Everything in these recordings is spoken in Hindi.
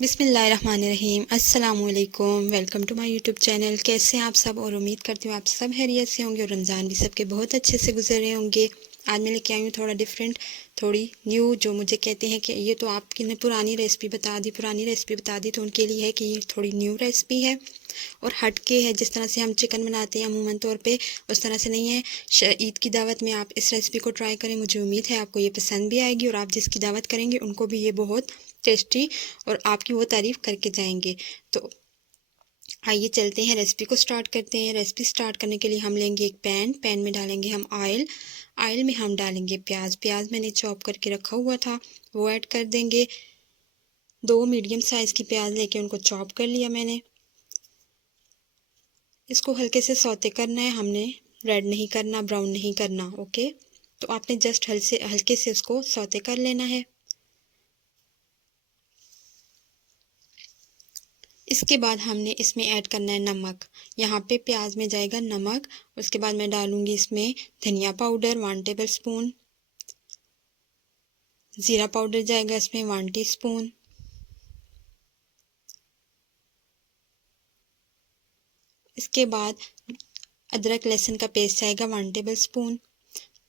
बिस्मिल्लाहिर्रहमानिर्रहीम अस्सलामुअलैकुम। Welcome to my YouTube channel. कैसे हैं आप सब? और उम्मीद करती हूँ आप सब खैरियत से होंगे और रमज़ान भी सबके बहुत अच्छे से गुजर रहे होंगे। आज मैं लेके आई हूँ थोड़ा डिफरेंट, थोड़ी न्यू। जो मुझे कहते हैं कि ये तो आपकी ने पुरानी रेसिपी बता दी तो उनके लिए है कि ये थोड़ी न्यू रेसिपी है और हट के है। जिस तरह से हम चिकन बनाते हैं अमूमन तौर पे, उस तरह से नहीं है। ईद की दावत में आप इस रेसिपी को ट्राई करें, मुझे उम्मीद है आपको ये पसंद भी आएगी और आप जिसकी दावत करेंगे उनको भी ये बहुत टेस्टी और आपकी वो तारीफ़ करके जाएंगे। तो आइए चलते हैं, रेसिपी को स्टार्ट करते हैं। रेसिपी स्टार्ट करने के लिए हम लेंगे एक पैन में डालेंगे हम ऑयल में हम डालेंगे प्याज मैंने चॉप करके रखा हुआ था, वो ऐड कर देंगे। 2 मीडियम साइज़ की प्याज लेके उनको चॉप कर लिया मैंने। इसको हल्के से सौते करना है हमने, रेड नहीं करना, ब्राउन नहीं करना। ओके, तो आपने जस्ट हल्के से उसको सौते कर लेना है। इसके बाद हमने इसमें ऐड करना है नमक। यहाँ पे प्याज में जाएगा नमक। उसके बाद मैं डालूंगी इसमें धनिया पाउडर 1 टेबल स्पून, ज़ीरा पाउडर जाएगा इसमें 1 टीस्पून। इसके बाद अदरक लहसुन का पेस्ट जाएगा 1 टेबल स्पून।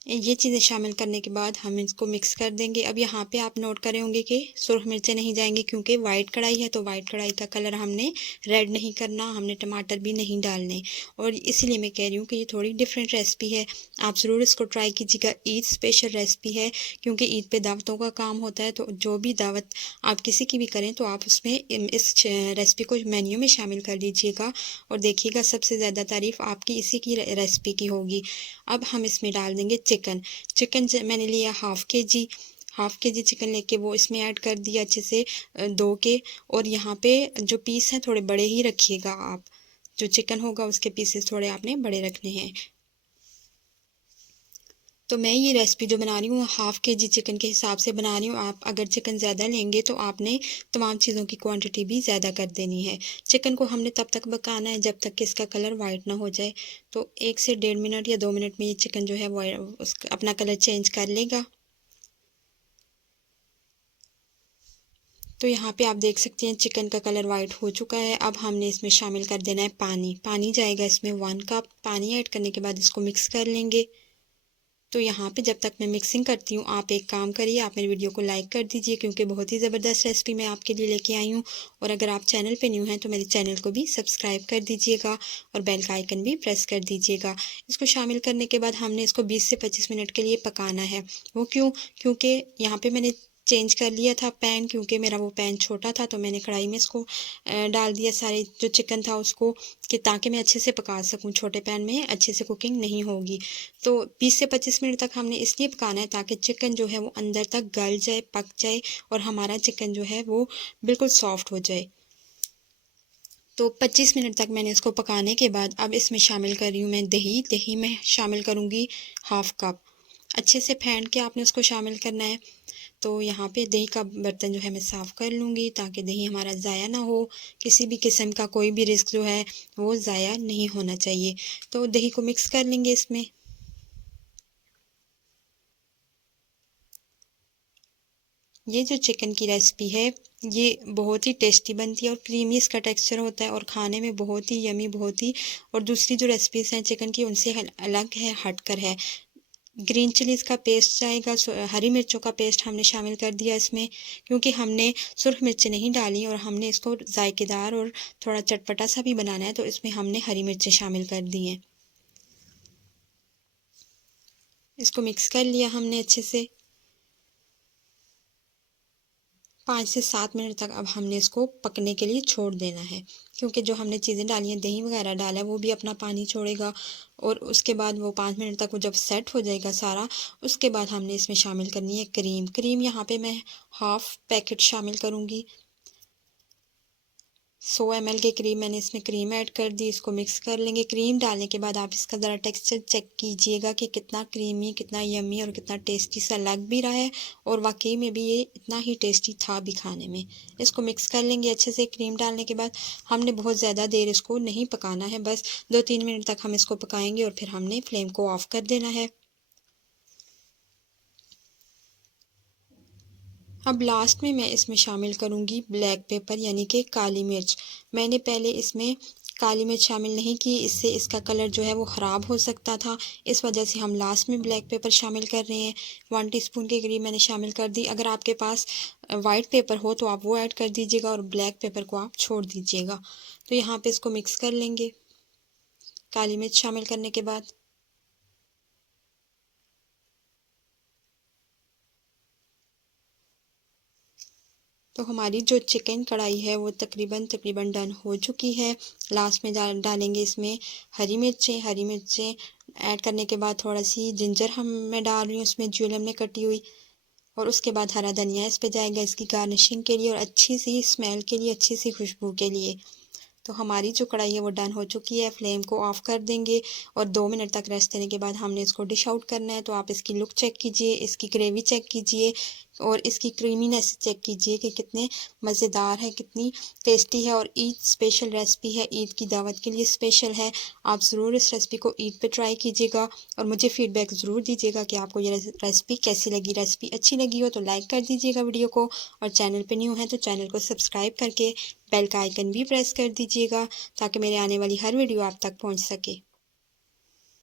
ये चीज़ें शामिल करने के बाद हम इसको मिक्स कर देंगे। अब यहाँ पे आप नोट करे होंगे कि सुरख मिर्चें नहीं जाएंगी क्योंकि वाइट कढ़ाई है, तो वाइट कढ़ाई का कलर हमने रेड नहीं करना, हमने टमाटर भी नहीं डालने। और इसीलिए मैं कह रही हूँ कि ये थोड़ी डिफरेंट रेसिपी है, आप ज़रूर इसको ट्राई कीजिएगा। ईद स्पेशल रेसिपी है क्योंकि ईद पे दावतों का काम होता है, तो जो भी दावत आप किसी की भी करें तो आप उसमें इस रेसिपी को मेन्यू में शामिल कर लीजिएगा और देखिएगा सबसे ज़्यादा तारीफ़ आपकी इसी की रेसिपी की होगी। अब हम इसमें डाल देंगे चिकन। मैंने लिया हाफ़ के जी चिकन लेके वो इसमें ऐड कर दिया अच्छे से धो के। और यहाँ पे जो पीस हैं थोड़े बड़े ही रखिएगा आप, जो चिकन होगा उसके पीसेस थोड़े आपने बड़े रखने हैं। तो मैं ये रेसिपी जो बना रही हूँ 1/2 kg चिकन के हिसाब से बना रही हूँ। आप अगर चिकन ज़्यादा लेंगे तो आपने तमाम चीज़ों की क्वांटिटी भी ज़्यादा कर देनी है। चिकन को हमने तब तक पकाना है जब तक कि इसका कलर वाइट ना हो जाए। तो 1 से 1.5 मिनट या 2 मिनट में ये चिकन जो है वो अपना कलर चेंज कर लेगा। तो यहाँ पे आप देख सकते हैं चिकन का कलर वाइट हो चुका है। अब हमने इसमें शामिल कर देना है पानी जाएगा इसमें 1 कप। पानी ऐड करने के बाद इसको मिक्स कर लेंगे। तो यहाँ पे जब तक मैं मिक्सिंग करती हूँ आप एक काम करिए, आप मेरी वीडियो को लाइक कर दीजिए क्योंकि बहुत ही ज़बरदस्त रेसिपी मैं आपके लिए लेके आई हूँ। और अगर आप चैनल पे न्यू हैं तो मेरे चैनल को भी सब्सक्राइब कर दीजिएगा और बेल का आइकन भी प्रेस कर दीजिएगा। इसको शामिल करने के बाद हमने इसको 20 से 25 मिनट के लिए पकाना है। वो क्यों? क्योंकि यहाँ पे मैंने चेंज कर लिया था पैन, क्योंकि मेरा वो पैन छोटा था तो मैंने कढ़ाई में इसको डाल दिया सारे जो चिकन था उसको, कि ताकि मैं अच्छे से पका सकूं। छोटे पैन में अच्छे से कुकिंग नहीं होगी। तो 20 से 25 मिनट तक हमने इसलिए पकाना है ताकि चिकन जो है वो अंदर तक गल जाए, पक जाए और हमारा चिकन जो है वो बिल्कुल सॉफ्ट हो जाए। तो 25 मिनट तक मैंने इसको पकाने के बाद अब इसमें शामिल कर रही हूँ मैं दही में शामिल करूँगी 1/2 कप। अच्छे से फेंट के आपने उसको शामिल करना है। तो यहाँ पे दही का बर्तन जो है मैं साफ़ कर लूँगी ताकि दही हमारा ज़ाया ना हो। किसी भी किस्म का कोई भी रिस्क जो है वो ज़ाया नहीं होना चाहिए। तो दही को मिक्स कर लेंगे इसमें। ये जो चिकन की रेसिपी है ये बहुत ही टेस्टी बनती है और क्रीमी इसका टेक्सचर होता है और खाने में बहुत ही यमी, बहुत ही। और दूसरी जो रेसिपीज़ हैं चिकन की उनसे अलग है, हटकर है। ग्रीन चिलीज़ का पेस्ट जाएगा, हरी मिर्चों का पेस्ट हमने शामिल कर दिया इसमें क्योंकि हमने सुरख मिर्चें नहीं डाली और हमने इसको जायकेदार और थोड़ा चटपटा सा भी बनाना है, तो इसमें हमने हरी मिर्चें शामिल कर दी हैं। इसको मिक्स कर लिया हमने अच्छे से। 5 से 7 मिनट तक अब हमने इसको पकने के लिए छोड़ देना है क्योंकि जो हमने चीज़ें डाली हैं, दही वगैरह डाला है, वो भी अपना पानी छोड़ेगा। और उसके बाद वो 5 मिनट तक वो जब सेट हो जाएगा सारा, उसके बाद हमने इसमें शामिल करनी है क्रीम यहाँ पे मैं 1/2 पैकेट शामिल करूँगी। 100 ml की क्रीम मैंने इसमें क्रीम ऐड कर दी। इसको मिक्स कर लेंगे। क्रीम डालने के बाद आप इसका ज़रा टेक्सचर चेक कीजिएगा कि कितना क्रीमी, कितना यम्मी और कितना टेस्टी सा लग भी रहा है और वाकई में भी ये इतना ही टेस्टी था भी खाने में। इसको मिक्स कर लेंगे अच्छे से। क्रीम डालने के बाद हमने बहुत ज़्यादा देर इसको नहीं पकाना है, बस 2-3 मिनट तक हम इसको पकाएंगे और फिर हमने फ्लेम को ऑफ़ कर देना है। अब लास्ट में मैं इसमें शामिल करूँगी ब्लैक पेपर यानी कि काली मिर्च। मैंने पहले इसमें काली मिर्च शामिल नहीं की, इससे इसका कलर जो है वो ख़राब हो सकता था। इस वजह से हम लास्ट में ब्लैक पेपर शामिल कर रहे हैं। 1 टीस्पून के करीब मैंने शामिल कर दी। अगर आपके पास वाइट पेपर हो तो आप वो ऐड कर दीजिएगा और ब्लैक पेपर को आप छोड़ दीजिएगा। तो यहाँ पे इसको मिक्स कर लेंगे काली मिर्च शामिल करने के बाद। तो हमारी जो चिकन कढ़ाई है वो तकरीबन डन हो चुकी है। लास्ट में डालेंगे इसमें हरी मिर्चें ऐड करने के बाद थोड़ा सी जिंजर मैं डाल रही हूँ उसमें ज्यूलम में कटी हुई, और उसके बाद हरा धनिया इस पे जाएगा इसकी गार्निशिंग के लिए और अच्छी सी स्मेल के लिए, अच्छी सी खुशबू के लिए। तो हमारी जो कढ़ाई है वो डन हो चुकी है। फ्लेम को ऑफ कर देंगे और 2 मिनट तक रेस्ट देने के बाद हमने इसको डिश आउट करना है। तो आप इसकी लुक चेक कीजिए, इसकी ग्रेवी चेक कीजिए और इसकी क्रीमीनेस चेक कीजिए कि कितने मज़ेदार है, कितनी टेस्टी है। और ईद स्पेशल रेसिपी है, ईद की दावत के लिए स्पेशल है। आप ज़रूर इस रेसिपी को ईद पे ट्राई कीजिएगा और मुझे फ़ीडबैक ज़रूर दीजिएगा कि आपको ये रेसिपी कैसी लगी। रेसिपी अच्छी लगी हो तो लाइक कर दीजिएगा वीडियो को, और चैनल पे न्यू है तो चैनल को सब्सक्राइब करके बेल का आइकन भी प्रेस कर दीजिएगा ताकि मेरे आने वाली हर वीडियो आप तक पहुंच सके।